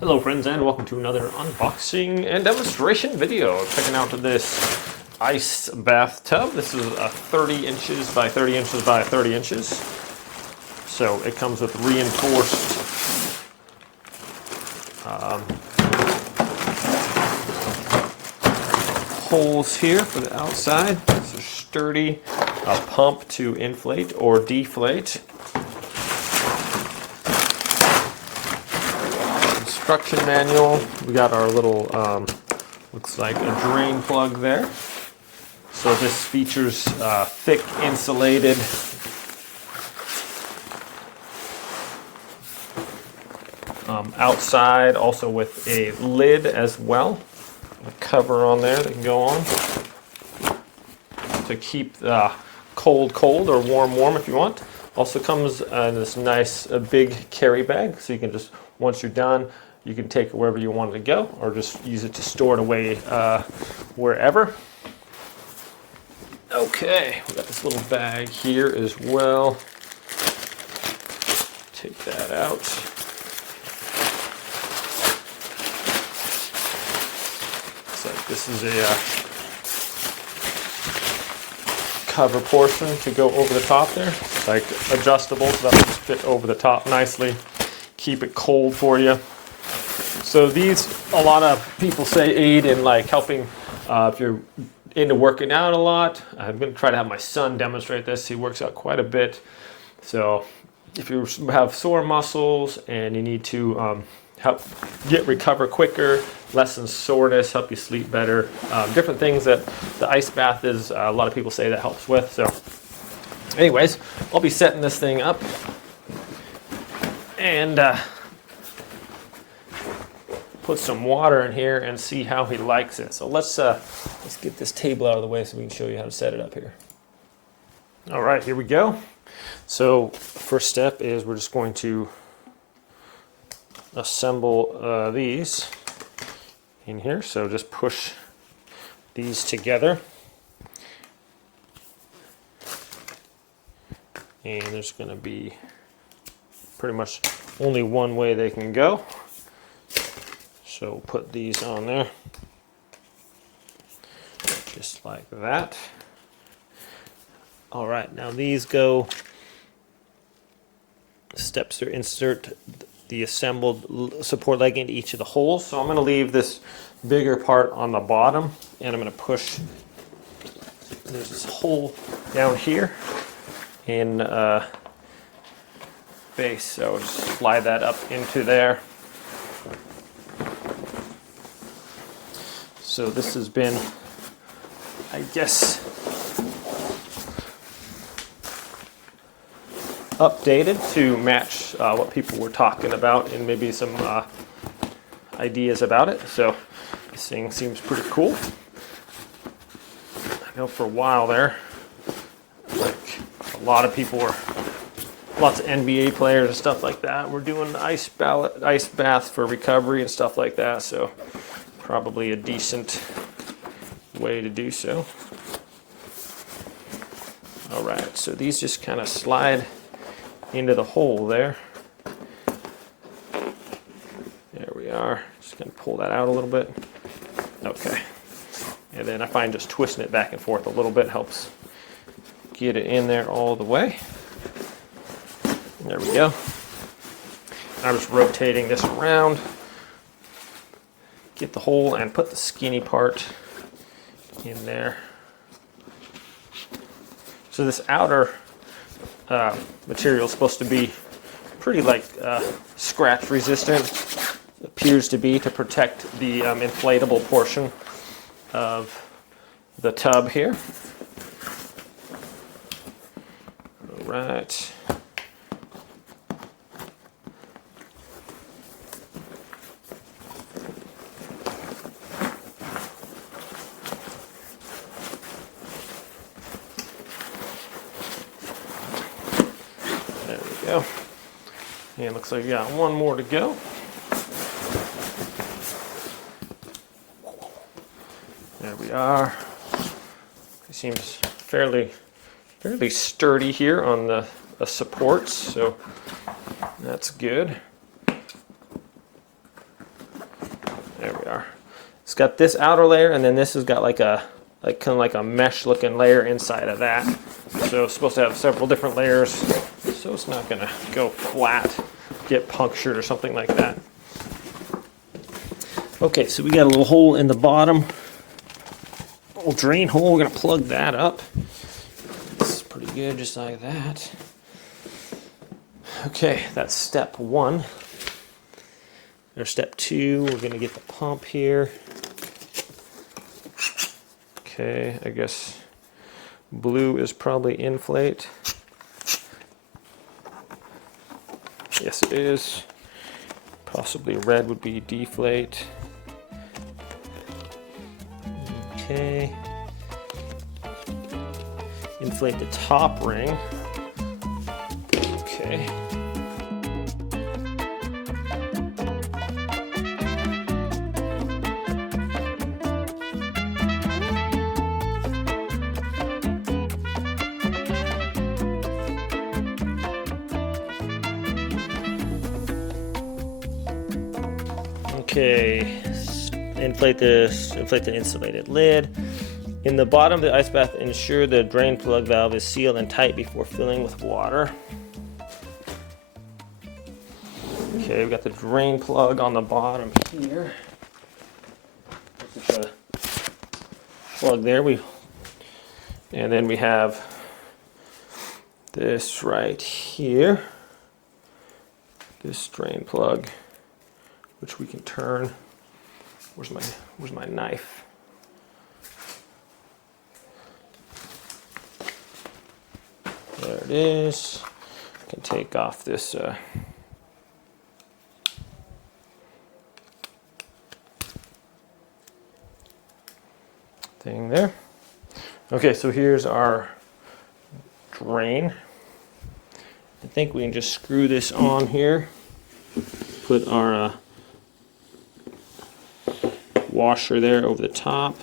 Hello friends, and welcome to another unboxing and demonstration video. Checking out this ice bathtub. This is a 30 inches by 30 inches by 30 inches. So it comes with reinforced holes here for the outside. It's a sturdy pump to inflate or deflate. Instruction manual. We got our little, looks like a drain plug there. So this features thick insulated outside, also with a lid as well. A cover on there that can go on to keep cold or warm if you want. Also comes in this nice big carry bag, so you can just, once you're done, you can take it wherever you want it to go, or just use it to store it away wherever. Okay, we got this little bag here as well. Take that out. Looks like this is a cover portion to go over the top there. It's like adjustable, so that will just fit over the top nicely. Keep it cold for you. So these, a lot of people say, aid in like helping if you're into working out a lot. I'm going to try to have my son demonstrate this. He works out quite a bit. So if you have sore muscles and you need to help recover quicker, lessen soreness, help you sleep better, different things that the ice bath is, a lot of people say that helps with. So anyways, I'll be setting this thing up and put some water in here and see how he likes it. So let's get this table out of the way so we can show you how to set it up here. All right, here we go. So first step is we're just going to assemble these in here. So just push these together. And there's going to be pretty much only one way they can go. So we'll put these on there, just like that. All right, now these go, steps are insert the assembled support leg into each of the holes. So I'm going to leave this bigger part on the bottom, and I'm going to push, there's this hole down here in base, so just slide that up into there. So this has been, I guess, updated to match what people were talking about and maybe some ideas about it. So this thing seems pretty cool. I know for a while there, like a lot of people were, lots of NBA players and stuff like that were doing ice bath for recovery and stuff like that. So probably a decent way to do so. All right, so these just kind of slide into the hole there. There we are. Just gonna pull that out a little bit. Okay. And then I find just twisting it back and forth a little bit helps get it in there all the way. There we go. I'm just rotating this around. Get the hole and put the skinny part in there. So this outer material is supposed to be pretty like scratch resistant. It appears to be, to protect the inflatable portion of the tub here. All right. Go. And looks like we got one more to go. There we are. It seems fairly sturdy here on the supports, so that's good. It's got this outer layer, and then this has got like a kind of like a mesh looking layer inside of that. So it's supposed to have several different layers, so it's not gonna go flat, get punctured or something like that. Okay, so we got a little hole in the bottom, little drain hole. We're gonna plug that up. It's pretty good, just like that. Okay, that's step one. Or step two, we're gonna get the pump here. Okay, I guess blue is probably inflate. Yes, it is. Possibly red would be deflate. Okay. Inflate the top ring. Okay. Okay, inflate the insulated lid. In the bottom of the ice bath, ensure the drain plug valve is sealed and tight before filling with water. Okay, we've got the drain plug on the bottom here. Put the plug there. And then we have this right here. This drain plug, which we can turn. Where's my knife? There it is. I can take off this thing there. Okay, so here's our drain. I think we can just screw this on here. Put our washer there over the top.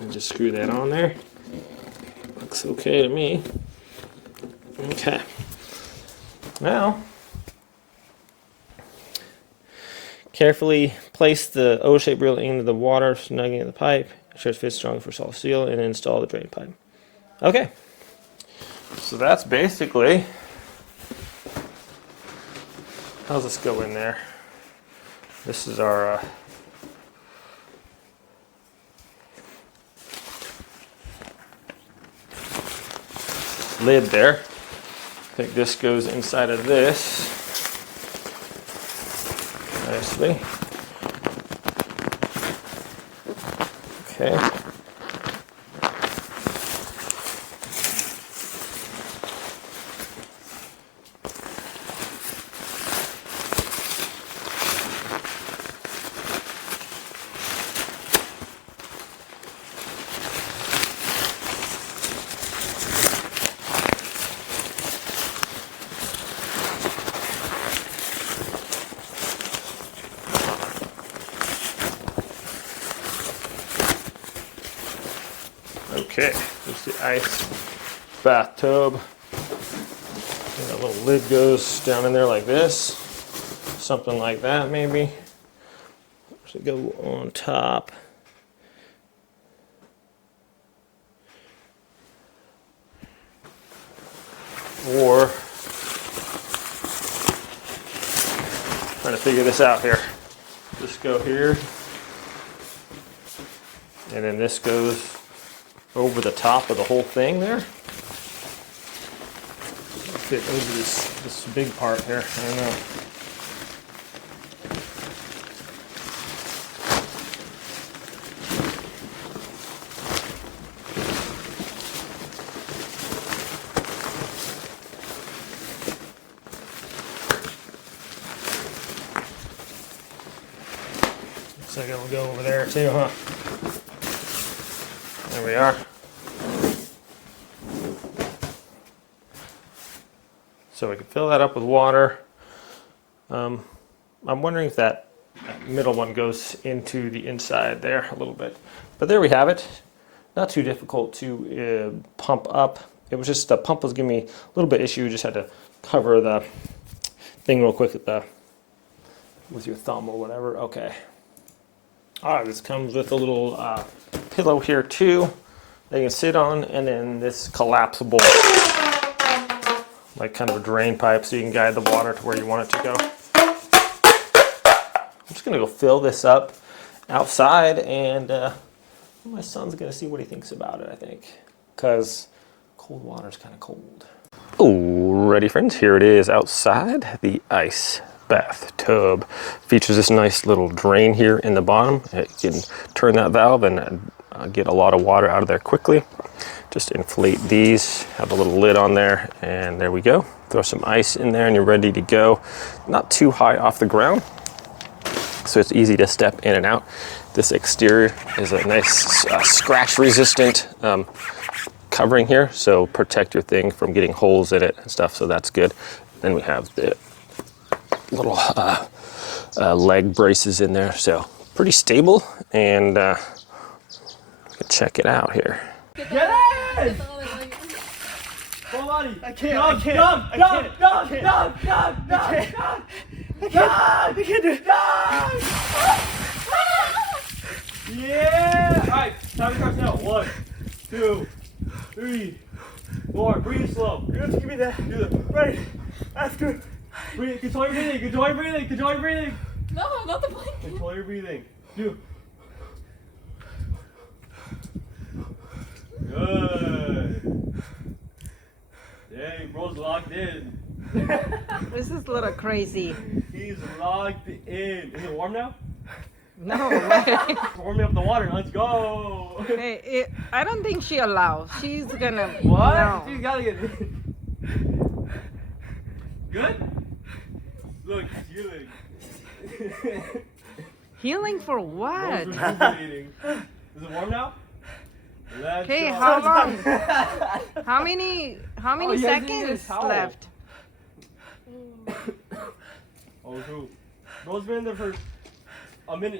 And just screw that on there. Looks okay to me. Okay. Now, carefully place the O-shaped reel into the water, snugging the pipe. Ensure it fits strong for solid seal, and install the drain pipe. Okay. So that's basically. How's this go in there? This is our lid there. I think this goes inside of this nicely. Okay. Okay, there's the ice bathtub. And that little lid goes down in there like this. Something like that, maybe. Should go on top. Or trying to figure this out here. Just go here, and then this goes over the top of the whole thing there. Fit over this big part here. I don't know. Looks like it'll go over there too, huh? There we are. So we can fill that up with water. I'm wondering if that middle one goes into the inside there a little bit. But there we have it. Not too difficult to pump up. It was just the pump was giving me a little bit issue. We just had to cover the thing real quick with your thumb or whatever. Okay. All right, this comes with a little pillow here too that you can sit on, and then this collapsible, like kind of a drain pipe, so you can guide the water to where you want it to go. I'm just gonna go fill this up outside, and my son's gonna see what he thinks about it, I think, because cold water is kind of cold. Alrighty friends, here it is outside. The ice bathtub features this nice little drain here in the bottom. You can turn that valve and get a lot of water out of there quickly. Just inflate these, have a little lid on there, and there we go. Throw some ice in there and you're ready to go. Not too high off the ground, so it's easy to step in and out. This exterior is a nice scratch resistant covering here, so protect your thing from getting holes in it and stuff, so that's good. Then we have the little leg braces in there, so pretty stable, and check it out here. Get in! Full body. I can't. I can't. I can't do it. Yeah! Alright, time to crouch now. 1, 2, 3, 4. Breathe slow. You have to give me that. Do it. Right. After. Breathe. Control your breathing. Control your breathing. Control your breathing. No, not the blanket. Control your breathing. Do. Good. Dang, bro's locked in. This is a little crazy. He's locked in. Is it warm now? No. Warm me up the water. Let's go. Hey, I don't think she allows. She's gonna. What? No. She's gotta get in. Good? Look, healing. Healing for what? Bro's rejuvenating. Is it warm now? Okay, how long? How many seconds left? Oh, cool. Bro's been in there for a minute.